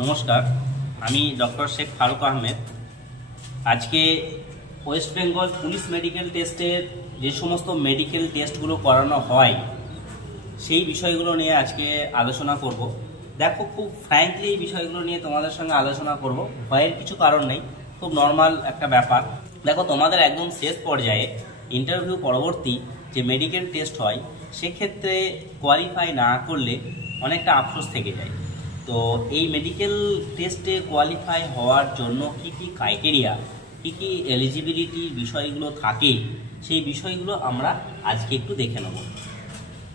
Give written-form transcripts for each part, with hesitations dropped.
নমস্কার, আমি ডক্টর শেখ ফারুক আহমেদ। আজকে ওয়েস্ট বেঙ্গল পুলিশ মেডিকেল টেস্টের যে সমস্ত মেডিকেল টেস্টগুলো করানো হয় সেই বিষয়গুলো নিয়ে আজকে আলোচনা করব। দেখো, খুব ফ্র্যাঙ্কলি এই বিষয়গুলো নিয়ে তোমাদের সঙ্গে আলোচনা করব। ভয়ের কিছু কারণ নেই, খুব নর্মাল একটা ব্যাপার। দেখো, তোমাদের একদম শেষ পর্যায়ে ইন্টারভিউ পরবর্তী যে মেডিকেল টেস্ট হয় সেক্ষেত্রে কোয়ালিফাই না করলে অনেকটা আফসোস থেকে যায়। তো এই মেডিকেল টেস্টে কোয়ালিফাই হওয়ার জন্য কি কি ক্রাইটেরিয়া, কি কি এলিজিবিলিটি বিষয়গুলো থাকে, সেই বিষয়গুলো আমরা আজকে একটু দেখে নেব।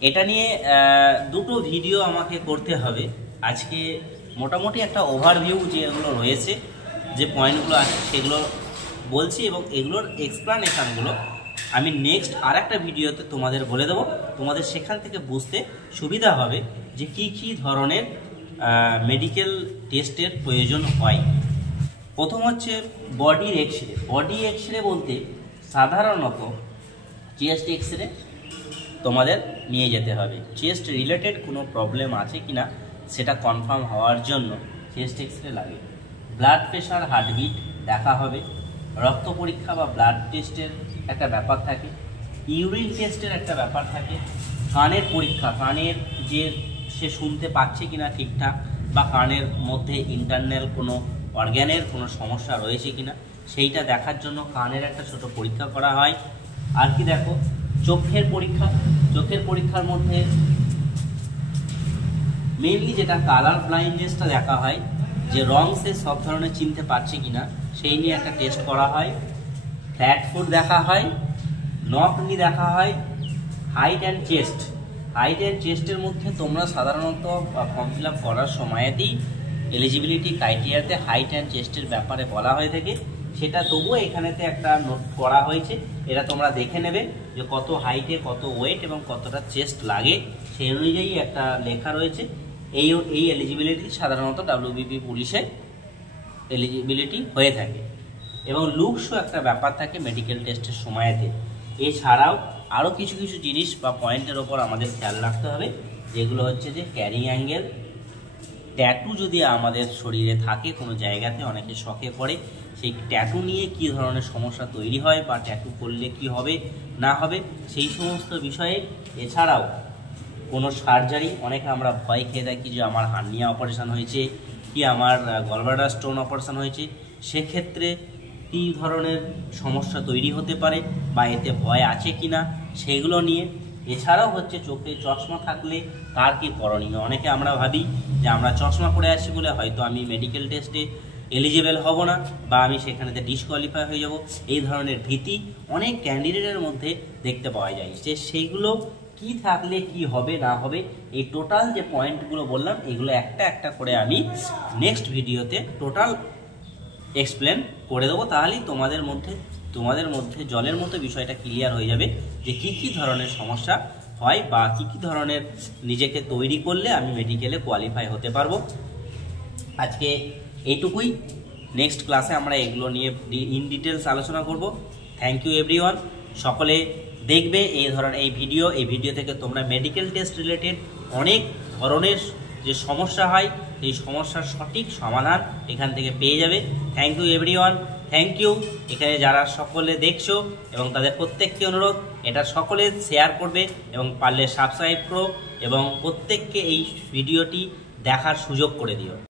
এটা নিয়ে দুটো ভিডিও আমাকে করতে হবে আজকে। মোটামুটি একটা ওভারভিউ যেগুলো রয়েছে, যে পয়েন্টগুলো আছে সেগুলো বলছি, এবং এগুলোর এক্সপ্লানেশানগুলো আমি নেক্সট আর একটা ভিডিওতে তোমাদের বলে দেবো। তোমাদের সেখান থেকে বুঝতে সুবিধা হবে যে কি কি ধরনের মেডিকেল টেস্টের প্রয়োজন হয়। প্রথম হচ্ছে বডির এক্সরে। বডি এক্সরে বলতে সাধারণত চেস্ট এক্সরে তোমাদের নিয়ে যেতে হবে। চেস্ট রিলেটেড কোনো প্রবলেম আছে কিনা সেটা কনফার্ম হওয়ার জন্য চেস্ট এক্সরে লাগে। ব্লাড প্রেশার, হার্টবিট দেখা হবে। রক্ত পরীক্ষা বা ব্লাড টেস্টের একটা ব্যাপার থাকে। ইউরিন টেস্টের একটা ব্যাপার থাকে। কানের পরীক্ষা, কানের যে সে শুনতে পাচ্ছে কিনা ঠিকঠাক, বা কানের মধ্যে ইন্টারনাল কোনো অর্গ্যানের কোনো সমস্যা রয়েছে কিনা সেইটা দেখার জন্য কানের একটা ছোট পরীক্ষা করা হয়। আর কি দেখো, চোখের পরীক্ষা। চোখের পরীক্ষার মধ্যে মেইনলি যেটা কালার ব্লাইন্ডনেসটা দেখা হয়, যে রং সে সব ধরনের চিনতে পারছে কিনা সেই নিয়ে একটা টেস্ট করা হয়। ফ্ল্যাট ফুট দেখা হয়, নক নি দেখা হয়, height and chest. Height and চেস্টের মধ্যে তোমরা সাধারণত ফর্ম ফিল আপ করার সময়তেই এলিজিবিলিটি ক্রাইটেরিয়াতে হাইট অ্যান্ড চেস্টের ব্যাপারে বলা হয়ে থাকে। সেটা তবুও এখানেতে একটা নোট করা হয়েছে, এটা তোমরা দেখে নেবে যে কত হাইটে কত ওয়েট এবং কতটা চেস্ট লাগে, সেই অনুযায়ী একটা লেখা রয়েছে। এই এলিজিবিলিটি সাধারণত ডাব্লিউবিপি পুলিশে এলিজিবিলিটি হয়ে থাকে। এবং লুকসও একটা ব্যাপার থাকে মেডিকেল টেস্টের সময়তে। এছাড়াও আরও কিছু কিছু জিনিস বা পয়েন্টের ওপর আমাদের খেয়াল রাখতে হবে, যেগুলো হচ্ছে যে ক্যারিং অ্যাঙ্গেল। ট্যাটু যদি আমাদের শরীরে থাকে কোনো জায়গাতে, অনেকে শখে করে, সেই ট্যাটু নিয়ে কি ধরনের সমস্যা তৈরি হয় বা ট্যাটু করলে কি হবে না হবে সেই সমস্ত বিষয়ে। এছাড়াও কোনো সার্জারি, অনেকে আমরা ভয় খেয়ে থাকি যে আমার হার্নিয়া অপারেশন হয়েছে কি আমার গলব্লাডার স্টোন অপারেশন হয়েছে, সেক্ষেত্রে কী ধরনের সমস্যা তৈরি হতে পারে বা এতে ভয় আছে কি না সেগুলো নিয়ে। এছাড়াও হচ্ছে চোখে চশমা থাকলে তার কি করণীয়। অনেকে আমরা ভাবি যে আমরা চশমা পরে আসি বলে হয়তো আমি মেডিকেল টেস্টে এলিজিবল হব না, বা আমি সেখানেতে ডিসকোয়ালিফাই হয়ে যাব, এই ধরনের ভীতি অনেক ক্যান্ডিডেটের মধ্যে দেখতে পাওয়া যায়। যে সেইগুলো কি থাকলে কি হবে না হবে, এই টোটাল যে পয়েন্টগুলো বললাম এগুলো একটা একটা করে আমি নেক্সট ভিডিওতে টোটাল এক্সপ্লেন করে দেবো। তাহলেই তোমাদের মধ্যে জলের মতো বিষয়টা ক্লিয়ার হয়ে যাবে যে কি কি ধরনের সমস্যা হয় বা কি কি ধরনের নিজেকে তৈরি করলে আমি মেডিকেলে কোয়ালিফাই হতে পারবো। আজকে এইটুকুই। নেক্সট ক্লাসে আমরা এগুলো নিয়ে ইন ডিটেলস আলোচনা করব। Thank you everyone. সকলে দেখবে এই ভিডিও থেকে তোমরা মেডিকেল টেস্ট রিলেটেড অনেক ধরনের যে সমস্যা হয় এই সমস্যার সঠিক সমাধান এখান থেকে পেয়ে যাবে। Thank you everyone, thank you. এখানে যারা সকলে দেখছো এবং তাদের প্রত্যেককে অনুরোধ, এটা সকলে শেয়ার করবে এবং পারলে সাবস্ক্রাইব করো এবং প্রত্যেককে এই ভিডিওটি দেখার সুযোগ করে দিও।